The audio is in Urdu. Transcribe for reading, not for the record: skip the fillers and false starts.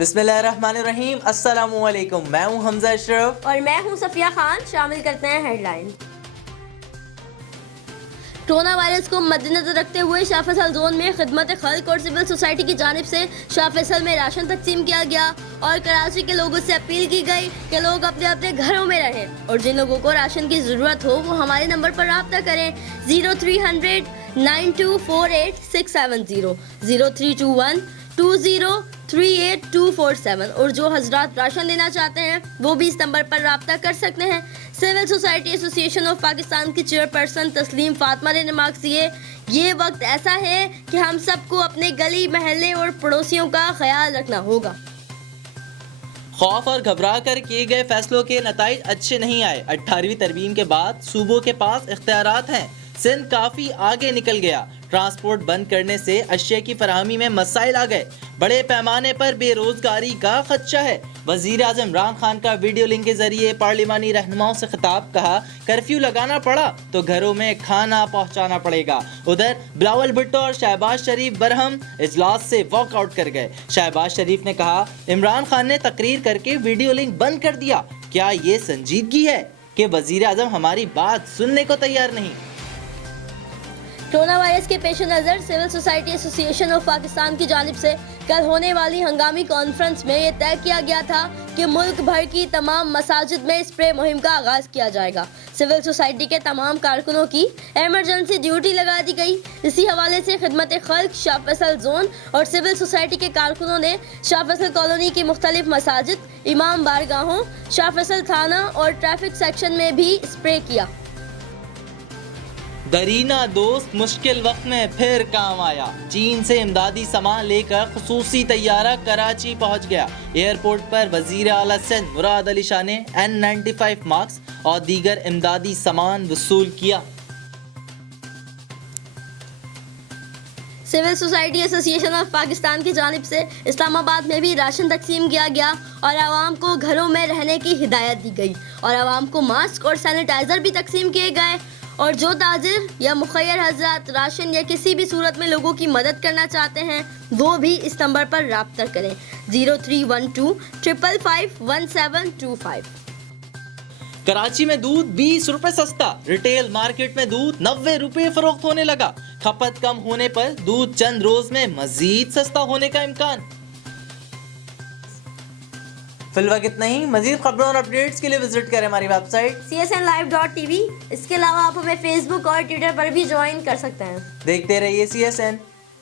بسم اللہ الرحمن الرحیم، السلام علیکم، میں ہوں حمزہ اشرف اور میں ہوں صفیہ خان۔ شامل کرتے ہیں ہیڈ لائن۔ کورونا وائرس کو مد نظر رکھتے ہوئے شاہ فیصل زون میں خدمت خلق اور سول سوسائٹی کی جانب سے شاہ فیصل میں راشن تقسیم کیا گیا اور کراچی کے لوگوں سے اپیل کی گئی کہ لوگ اپنے اپنے گھروں میں رہیں اور جن لوگوں کو راشن کی ضرورت ہو وہ ہمارے نمبر پر رابطہ کریں 0300 9248 670 0321 2038 اور جو حضرات راشن لینا چاہتے ہیں وہ بھی اس نمبر پر رابطہ کر سکتے ہیں۔ سول سوسائٹی ایسوسی ایشن آف پاکستان کی چیئرپرسن تسلیم فاطمہ نے ریمارکس دیے، یہ وقت ایسا ہے کہ ہم سب کو اپنے گلی محلے اور پڑوسیوں کا خیال رکھنا ہوگا۔ خوف اور گھبرا کر کیے گئے فیصلوں کے نتائج اچھے نہیں آئے۔ 18ویں ترمیم کے بعد صوبوں کے پاس اختیارات ہیں، سندھ کافی آگے نکل گیا۔ ٹرانسپورٹ بند کرنے سے اشیاء کی فراہمی میں مسائل آ گئے، بڑے پیمانے پر بے روزگاری کا خدشہ ہے۔ وزیر اعظم عمران خان کا ویڈیو لنک کے ذریعے پارلیمانی رہنماؤں سے خطاب، کہا کرفیو لگانا پڑا تو گھروں میں کھانا پہنچانا پڑے گا۔ ادھر بلاول بھٹو اور شہباز شریف برہم اجلاس سے واک آؤٹ کر گئے۔ شہباز شریف نے کہا عمران خان نے تقریر کر کے ویڈیو لنک بند کر دیا، کیا یہ سنجیدگی ہے کہ وزیر اعظم ہماری بات سننے کو تیار نہیں؟ کورونا وائرس کے پیش نظر سول سوسائٹی ایسوسی ایشن آف پاکستان کی جانب سے کل ہونے والی ہنگامی کانفرنس میں یہ طے کیا گیا تھا کہ ملک بھر کی تمام مساجد میں اسپرے مہم کا آغاز کیا جائے گا۔ سول سوسائٹی کے تمام کارکنوں کی ایمرجنسی ڈیوٹی لگا دی گئی۔ اسی حوالے سے خدمت خلق شاہ فیصل زون اور سول سوسائٹی کے کارکنوں نے شاہ فیصل کالونی کی مختلف مساجد، امام بارگاہوں، شاہ فیصل تھانہ اور ٹریفک سیکشن میں بھی اسپرے کیا۔ درینہ دوست مشکل وقت میں پھر کام آیا۔ چین سے امدادی سامان لے کر خصوصی طیارہ کراچی پہنچ گیا۔ ایئرپورٹ پر وزیر اعلیٰ سندھ مراد علی شاہ نے N95 ماسک اور دیگر امدادی سامان وصول کیا۔ سول سوسائٹی ایسوسی ایشن آف پاکستان کی جانب سے اسلام آباد میں بھی راشن تقسیم کیا گیا اور عوام کو گھروں میں رہنے کی ہدایت دی گئی اور عوام کو ماسک اور سینیٹائزر بھی تقسیم کیے گئے اور جو تاجر یا مخیر حضرات راشن یا کسی بھی صورت میں لوگوں کی مدد کرنا چاہتے ہیں وہ بھی اس نمبر پر رابطہ کریں 0312 555 1725۔ کراچی میں دودھ 20 روپے سستا، ریٹیل مارکیٹ میں دودھ 90 روپے فروخت ہونے لگا۔ کھپت کم ہونے پر دودھ چند روز میں مزید سستا ہونے کا امکان۔ فی الوقت اتنا ہی۔ مزید خبروں اور اپڈیٹس کے لیے وزٹ کریں ہماری ویب سائٹ csnlive.tv۔ اس کے علاوہ آپ ہمیں فیس بک اور ٹویٹر پر بھی جوائن کر سکتے ہیں۔ دیکھتے رہیے CSN۔